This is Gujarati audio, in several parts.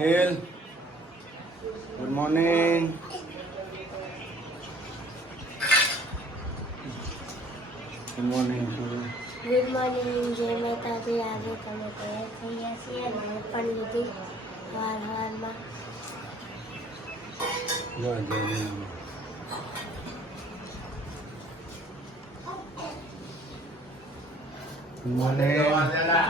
Neil, good morning. Good morning. Good morning જય માતાજી. આજે તમે તૈયાર થઈ ગયા છીએ અને પણ લીધી હવારમાં Good morning.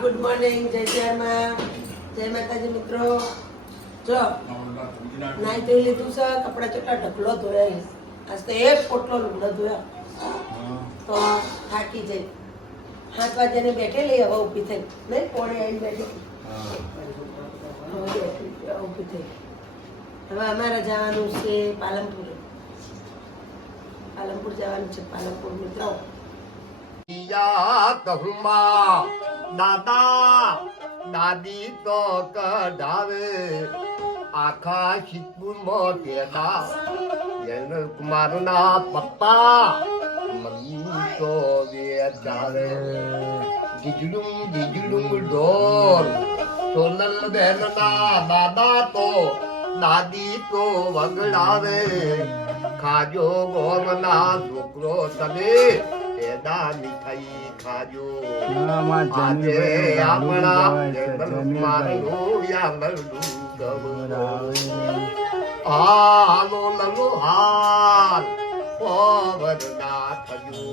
ગુડ મોર્નિંગ જય શ્યામાં જય માતાજી મિત્રો. જો નાઈ ધોઈ લીધું છે, કપડા ચોટલા ઢગલો ધોયા. આજ તો એક પોટલો લુગડો ધોયા તો થાકી જઈ. 7 વાગ્યાને બેઠેલી, હવે ઊભી થઈ નહીં, પોણે આવીને બેઠી ઊભી થઈ. હવે અમારે જવાનું છે પાલનપુર. પાલનપુર જવાનું છે. પાલનપુર મિત્રો દાદા દાદી તો કઢાવે આખા શીતપુરમાં તેડા જૈન કુમાર ના પપ્પા મમ્મી તો વેચાવે જીજડું ઢોર સોનલ બહેન ના દાદા તો દાદી તો વગડાવે ખાજો ગોમ ના છોકરો તમે એદા મીઠાઈ ખાજો આજે આપણા મારું યાલડું ગવરાવે હાલો લલો હાલ પવન ના થયો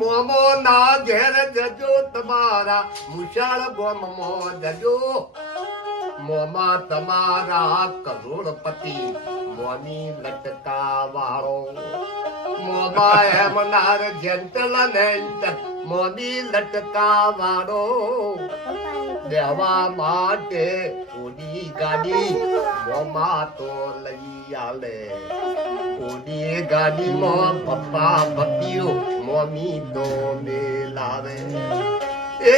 મોમો ના ઘેર જજો તમારા મુશાળ ગોમમો જજો મોમા તમારા કરોડપતિ મોની લટકા વાળો મોમા એમનાર જેન્ટલ નેન્ટ મોની લટકા વાળો દેવા માટે ઓડી ગાડી મોમા તો લઈ આલે ઓડી ગાડીમાં પપ્પા પપ્પીઓ મોમી તો મેલાવે એ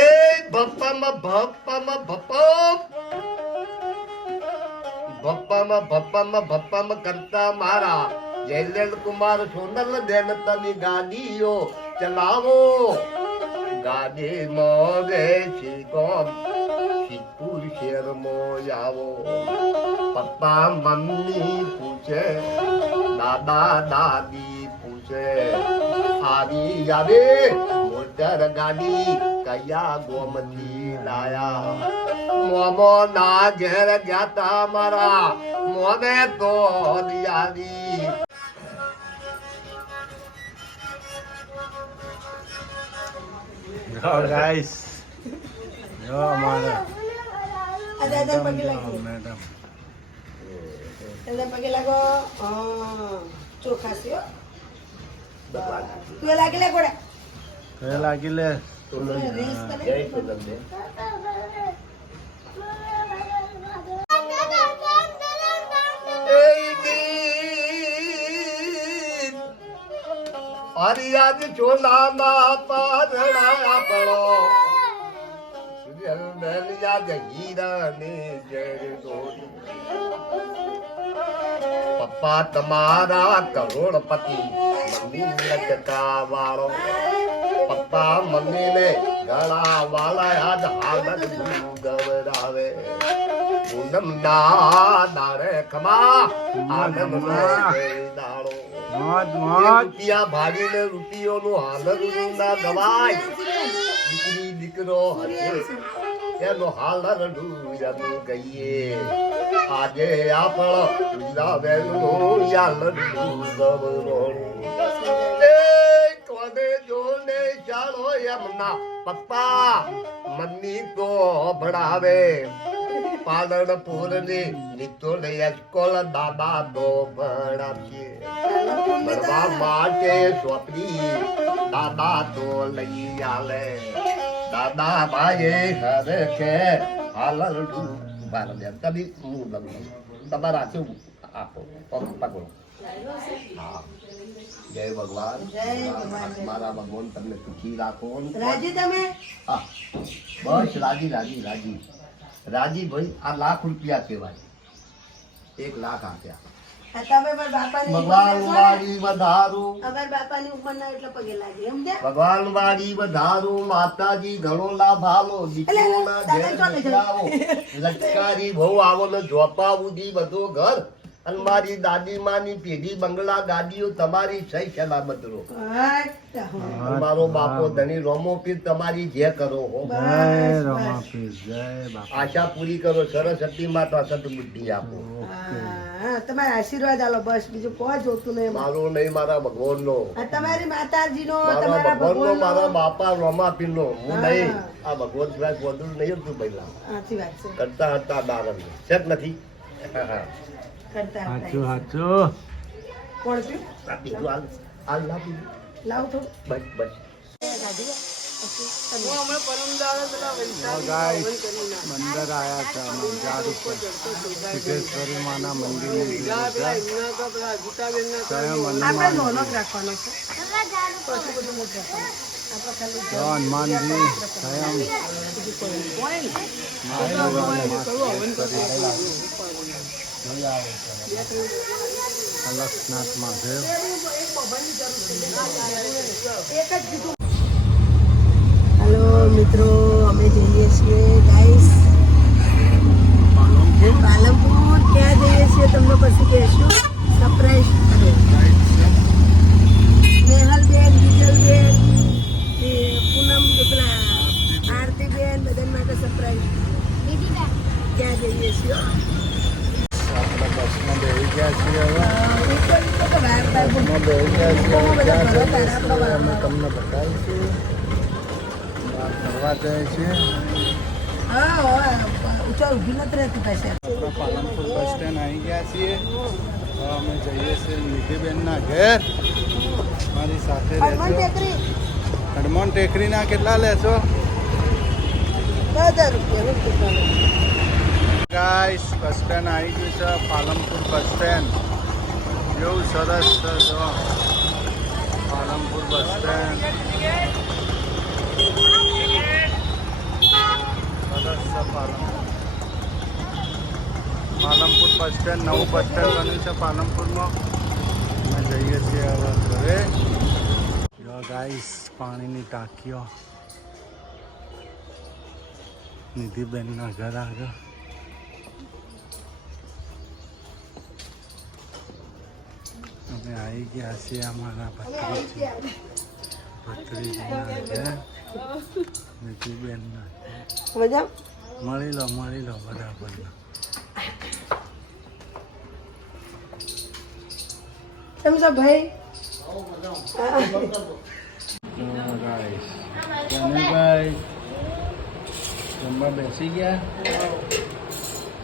ભપ્પમ કરતા મારા જયલેલ કુમાર સોનલ દેન તની ગાડીઓ ચલાવો ગાડી મોગે શીગોમ શીતપુર શેર મો આવો પપ્પા મમ્મી પૂછે દાદા દાદી પૂછે આવી આવે મોટર ગાડી કયા ગોમથી લાયા મોમો ના ઘેર જાતા મારા મોને તો દિયાદી Yo guys. Yo અમારે દાદા પગે લાગો. મેડમ. દાદા પગે લાગો. ચોખા છે. તું લાગી લે ગોડા. કઈ લાગી લે હરિયાદ ચોલા ના પારણા પડો યાદ હીરા ને પપ્પા તમારા કરોડપતિ મમ્મી લટકા વાળો પપ્પા મમ્મી ને ગળા વાળા યાદ હાલત ગવરાવે પૂનમ ના દારે ખમા આનંદ નો દાડો મોજ રૂપિયા ભાગીને રૂપિયો નું હાલત ના દવાય દીકરી દીકરો એનો હાલરડું યાદું કહીએ આજે આપણો બેનું યાલડું ગવરોણું કોને જોને ચાલો એમના પપ્પા મમ્મી તો ભણાવે પાલનપુર ની નીતો સ્કોલ દાદા તો ભણાવશે ભણવા માટે સોંપડી દાદા તો લઈ આલે દાદા ભાઈ હવે કે હાલરડું ભારત તબી હું લઉં તમારા કેવું આપો પકડો હા જય ભગવાન મારા ભગવાન તમને સુખી રાખો રાજી તમે હા બસ રાજી રાજી રાજી રાજી ભાઈ આ ₹1,00,000 કહેવાય 1 લાખ આપ્યા તમે મારા બાપાની ભગવાન વાળી વધારું અમારા બાપાની ઉંમરના એટલે પગે લાગે સમજ્યા ભગવાન વાળી વધારું માતાજી ઘણો લાભ આલો દીકરોના ઘેર દીકરાઓ લટકારી બહુ આવો ને જોપાવુજી બધો ઘર અને મારી દાદી માની પેઢી બંગલા ગાડીઓ તમારી સહી સલામત રહો તમારો બાપો ધણી રોમો પીર તમારી જે કરો હો જય રમાપીર જય બાપા આશા પૂરી કરો સરસ્વતી માતા સદબુદ્ધિ આપો તમારા આશીર્વાદ આલો બસ બીજું કોઈ જોતું નહીં મારો નહીં મારા ભગવાનનો આ તમારી માતાજીનો મારા તમારા ભગવાનનો મારા ભગવાનનો બાપા રોમાપીરનો હું હા. નહીં આ ભગવાન સિવાય વધુ નહીં હતું પહેલા સાચી વાત છે કરતા હતા દાનવ છે જ નથી કરતા હતા. સાચું સાચું કોણ પીવું? આ બીજું હાલ ના બીજું. લાવ થોડું બસ બસ મંદિર આયા છે અમે ઝાડ ઉપર સિદ્ધેશ્વરી માના મંદિરની જોડે છે. કયો આપણે હનુમાન નાનો જ રાખવાનો છે પછી બધું મોટું રાખવાનું. આપણે ખાલી કયો હનુમાનજી સ્વયં કલશનાથ મહાદેવ હેલો મિત્રો અમે જઈએ છીએ ગાઈસ પાલનપુર ક્યાં જઈએ છીએ તમને પછી કહેશું સરપ્રાઈઝ કરો નેહલબેન બીજલબેન પૂનમ પેલા આરતીબેન બધા માટે સરપ્રાઈઝ ક્યાં જઈએ છીએ આપણે બસમાં બેસી ગયા છીએ હવે બહાર બસમાં બેસી ગયા છીએ હવે ક્યાં જઈએ છીએ આપણે અમે તમને બતાવીશું બહાર ફરવા જાય છે હા ઊંચા ઊભી નથી રહેતી પાસે આપણે પાલનપુર બસ સ્ટેન્ડ આવી ગયા છીએ હવે અમે જઈએ છીએ નિધિબેનના ઘેર મારી સાથે હનુમાન રહેજો ટેકરી હનુમાન ટેકરીના કેટલા લેશો 10,000 રૂપિયા ગાઈસ બસ સ્ટેન્ડ આવી ગયું છે પાલનપુર બસ સ્ટેન્ડ કેવું સરસ છે જો પાલનપુર બસ સ્ટેન્ડ સરસ છે પાલનપુર બસ સ્ટેન્ડ નવું બસ સ્ટેન્ડ બન્યું છે પાલનપુરમાં અમે જઈએ છીએ હવે ઘરે જો ગાઈસ પાણીની ટાંકીઓ નિધિબેનના ઘર આગળ અમે આવી ગયા છીએ અમારા ભત્રીજીના ઘર નિધિબેનના મજા મળી લો બરાબર કેમ છો ભાઈ ગાઈસ ભાઈ જમવા બેસી ગયા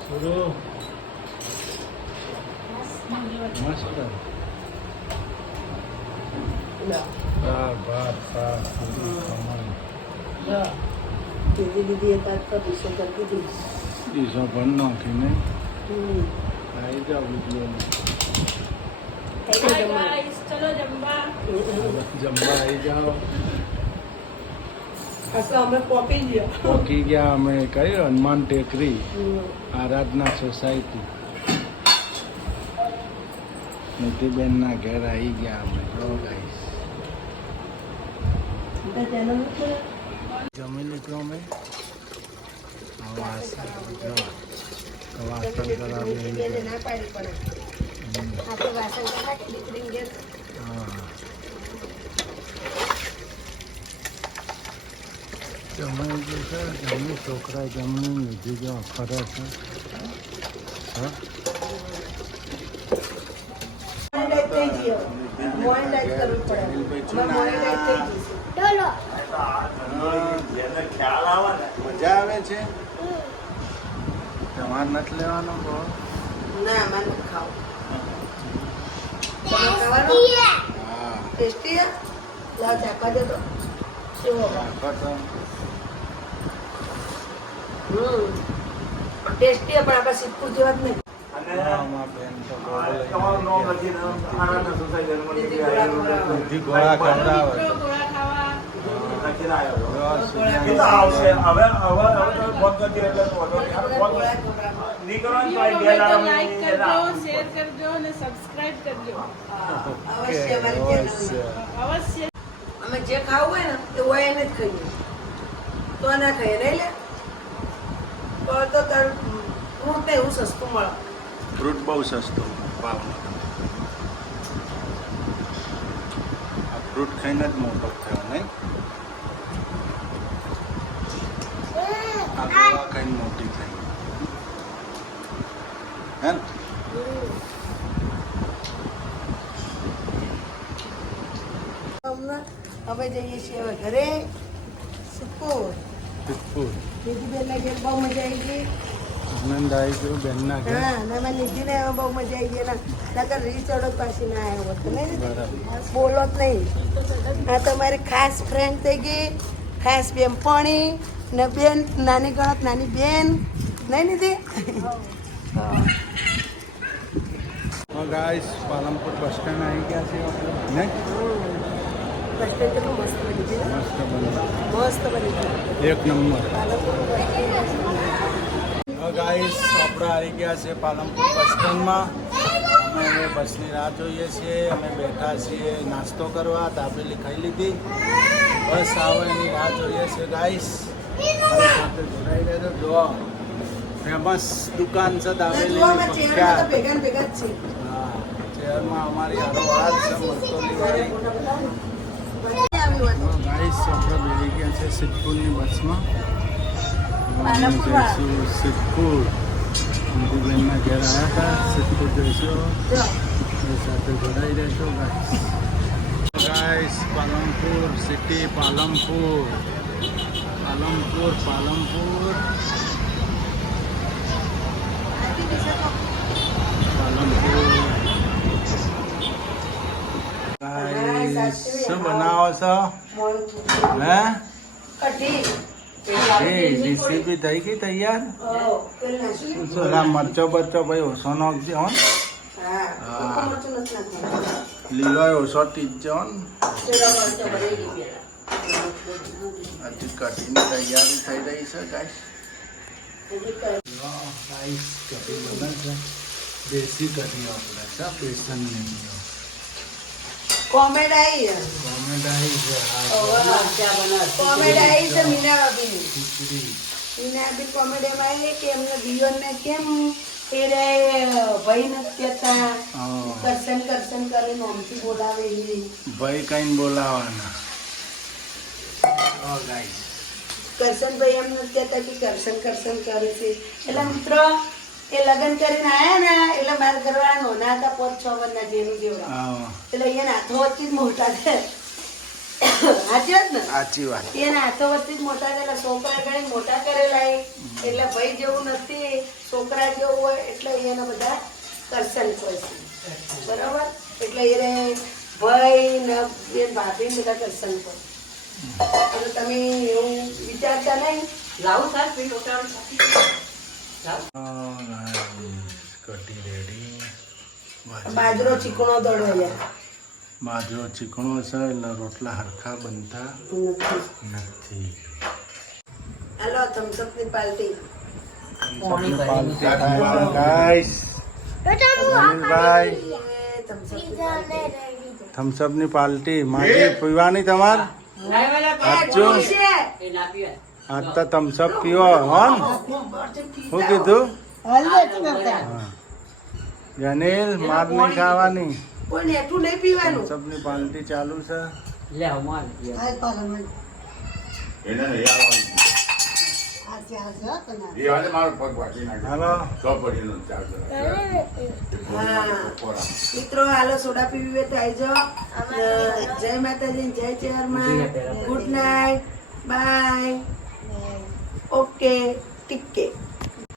શરૂ મસ્ત દાળ ભાત શાક પૂરી ખમણ દીદી દીદી એક વાત કરી છે દીદી ડીશો પણ નાખીને આવી જાઓ વિડીયોમાં જમવા આવી જાઓ અમે પોપી ગયા પહોંચી ગયા અમે કઈ હનુમાન ટેકરી આરાધના સોસાયટી નીતિબેનના ઘેર આવી ગયા અમે જો ગાઈસ જમી લીધું અમે વાસણ કરાવી ના પાડી પડે આપણે વાસણ કરવા દીકરીને ઘેર હા જમાઈ ગયું છે જમણી છોકરા જમણી લીધી જો ફરે છે હા મજા આવે છે તમારે નથી લેવાનો બહુ ના મારે ખાવ હા ટેસ્ટી લાવ ચાખવા દે તો કેવો રાખો તો ટેસ્ટી પણ આપણા સિદ્ધપુર જેવા જ નહીં આમાં બેન તો બધી ગોળા ખવડાવે છે. વિડીયો ગમે તો લાઈક કરજો, શેર કરજો અને સબસ્ક્રાઇબ કરજો. અવશ્ય અમારી ચેનલ અવશ્ય. અમે જે ખાવું હોય ને એ હોય એને જ ખાઈએ, તો ના ખાઈએ નહીં લે તો તારું ફ્રૂટ ને એવું સસ્તું મળે. ફ્રૂટ બહુ સસ્તું ભાવમાં. આ ફ્રૂટ ખાઈને જ મોટો થયો નહીં. આ દવા ખાઈને મોટી થઈ હે ને? હવે જઈએ છીએ હવે ઘરે. સિદ્ધપુર સિદ્ધપુર. નિધિબેનના ઘેર બહુ મજા આવી ગઈ. આનંદ આવી ગયો બેનના ઘરે. હા ને અમે નિધિને હવે બહુ મજા આવી ગઈ. નકર રીચડો પાછી ના આવ્યો હોત નહીં. બરાબર. બોલો જ નહીં. આ તો મારી ખાસ ફ્રેન્ડ થઈ ગઈ, ખાસ બેનપણી ને બેન, નાની ગણત નાની બેન નહીં નિધિ. ગાઈસ પાલનપુર બસ સ્ટેન્ડ આવી ગયા છે આપણે ને? બસ સ્ટેન્ડ કેટલું મસ્ત બની ગયું. મસ્ત બન્યું. મસ્ત બની ગયું. એક number. Palanpur bus stand. Guys આપણે આવી ગયા છે પાલનપુર બસ સ્ટેન્ડમાં. અમે હવે બસની રાહ જોઈએ છીએ. અમે બેઠા છીએ નાસ્તો કરવા. દાબેલી ખાઈ લીધી. બસ આવે એની રાહ જોઈએ છે ગાઈસ. મારી સાથે જોડાઈ રહેજો. જો ફેમસ દુકાન છે દાબેલીની જોવામાં ચહેરામાં તો પ્રખ્યાત. ભેગા ને ભેગા જ છે. હા, શહેરમાં અમારી હારોહાર છે મસ્તોલીવાળી. ગાઈસ આપણે બેસી ગયા છે સિદ્ધપુરની બસમાં. અમે જઈશું સિદ્ધપુર. નિધિબેનના ઘેર આવ્યા હતા. સિદ્ધપુર જઈશું. એ સાથે જોડાઈ રહેશો guys. Palanpur city, Palanpur Palanpur Palanpur Palanpur. Guys શું બનાવો છો હે? કઢી. એ રેસીપી થઈ ગઈ તૈયાર? ઓ, તેલ નાખી. શું આ મરચો બરચો ભાઈ ઓછો નાખજે હો. હા, ટૂંકું મરચું નથી નાખવાનું. લીલો ઓછો ટીચો ને. જીરા મરચાં ભરી ગઈ પેલા. હજી કઢીની તૈયારી થઈ રહી છે ગાઈસ. હજી કઢી. ગાઈસ કઢી બને છે. દેશી કઢી આપણે છે, બેસન નહીં. કોમેડ આવી ટોમેટો આવી છે. કોમેડ આવી છે મીના બાબીની. ખીચડી. મીના બાબી કોમેડીમાં આવી કે એમને દિયોને કેમ એ રે ભાઈ નથી કહેતા, હા. કરશન કરશન કરીને નોમથી બોલાવે એવી. ભાઈ કઈ બોલાવાના. ગાઈસ કરશનભાઈ એમ નથી કહેતા કે કરશન કરશન કરે છે. એટલે મિત્રો એ લગ્ન કરીને આયા ને એટલે મારા ઘરવાળા નોના હતા 5-6 વર્ષના જેનું જેવડા. હા, એટલે એના હાથો વચ્ચે જ મોટા છે. સાચી વાત ને? સાચી વાત. એના હાથો વચ્ચે જ મોટા છે. એટલે છોકરા ઘણી મોટા કરેલા એ. એટલે ભાઈ જેવું નથી, છોકરા જેવું હોય એટલે એને બધા કરશન કહે છે. બરાબર? એટલે એને ભાઈ ને બેન ભાભી બધા કરશન કહે. અને તમે એવું વિચારતા નહીં. લાવું સાહેબ કઢી રેડી. બાજરો ચીકણો દળો યાર બાજરો ચીકણો છે એટલે રોટલા હરખા બનતા નથી. હાલો થમ્સઅપ ની પાર્ટી. ગાઈસ અનિલભાઈ થમ્સઅપ થમ્સઅપ ની પાર્ટી માજી પીવાની તમાર. સાચું? આજ તો થમ્સઅપ પીવો હો ને? શું કીધું? જનીલ માર નહીં ખાવાની. કોઈ નેઠું નહીં પીવાનું. થમ્સઅપ ની પાર્ટી ચાલુ છે. હાલો મિત્રો હાલો સોડા પીવી હોય તો આવી જાઓ. જય માતાજી, જય ચેરમાં. Good night, bye. Okay, TK.